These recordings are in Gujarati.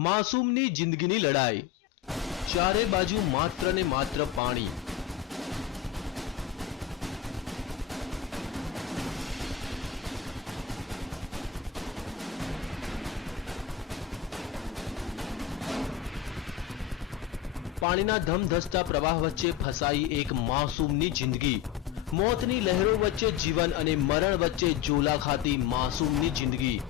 માસૂમની જિંદગીની લડાઈ, ચારે બાજુ માત્ર ને માત્ર પાણી। પાણીના ધમધસતા પ્રવાહ વચ્ચે ફસાઈ એક માસૂમની જિંદગી। મોતની લહેરો વચ્ચે જીવન અને મરણ વચ્ચે ઝોલા ખાતી માસૂમની જિંદગી।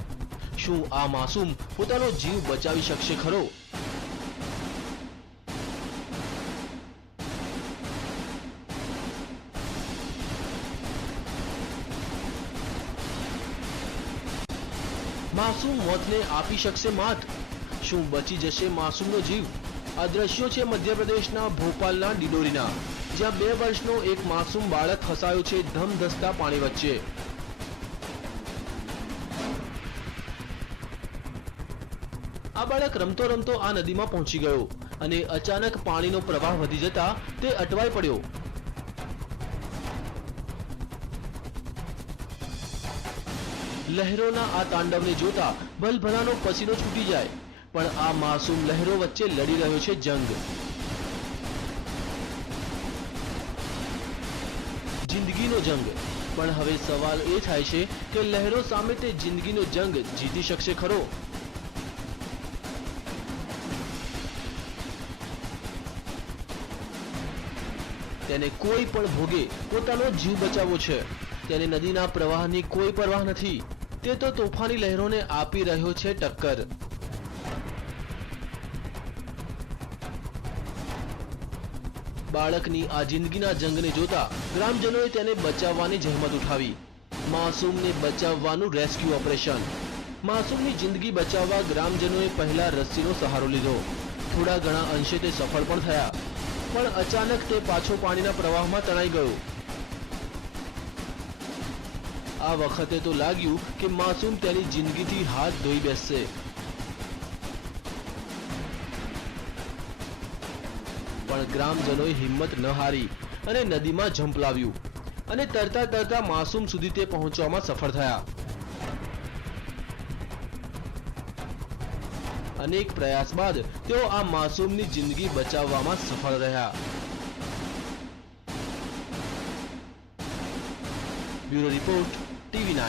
શું આ માસૂમ પોતાનો જીવ બચાવી શકશે ખરો? માસૂમ મોતને આપી શકશે માત? શું બચી જશે માસૂમનો જીવ? આ દ્રશ્યો છે મધ્યપ્રદેશના ભોપાલના ડિડોરીના, જ્યાં 2 વર્ષનો એક માસૂમ બાળક ફસાયો છે ધમધસતા પાણી વચ્ચે। આ બાળક રમતો રમતો આ નદીમાં પહોંચી ગયો અને અચાનક પાણીનો પ્રવાહ વધી જતા તે અટવાઈ પડ્યો। લહેરોના આ તાંડવને જોતા ભલભલાનો પસીનો છૂટી જાય, પણ આ માસૂમ લહેરો વચ્ચે લડી રહ્યો છે જંગ। જિંદગીનો જંગ। પણ હવે સવાલ એ થાય છે કે લહેરો સામે તે જિંદગીનો જંગ જીતી શકશે ખરો? તેને કોઈ પણ ભોગે પોતાનો જીવ બચાવવો છે। તેને નદીના પ્રવાહની કોઈ પરવાહ નથી। તે તો તોફાની લહેરોને આપી રહ્યો છે ટક્કર। બાળકની આ જિંદગીના જંગને જોતા ગ્રામજનોએ તેને બચાવવાની જહેમત ઉઠાવી। માસૂમને બચાવવાનું રેસ્ક્યુ ઓપરેશન। માસૂમની જિંદગી બચાવવા ગ્રામજનોએ પહેલા રસ્સીનો સહારો લીધો। થોડા ઘણા અંશે તે સફળ પણ થયા, પણ અચાનક તે પાછો પાણીના પ્રવાહમાં તણાઈ ગયો। આ વખતે તો લાગ્યું કે માસૂમ તેની જિંદગીથી હાથ ધોઈ બેસશે। પણ ગ્રામજનોએ હિંમત ન હારી અને નદીમાં ઝંપલાવ્યું અને તરતા તરતા માસૂમ સુધી તે પહોંચવામાં સફળ થયા। અનેક પ્રયાસ બાદ તેઓ આ માસૂમની જિંદગી બચાવવામાં સફળ રહ્યા। Bureau report, TV9।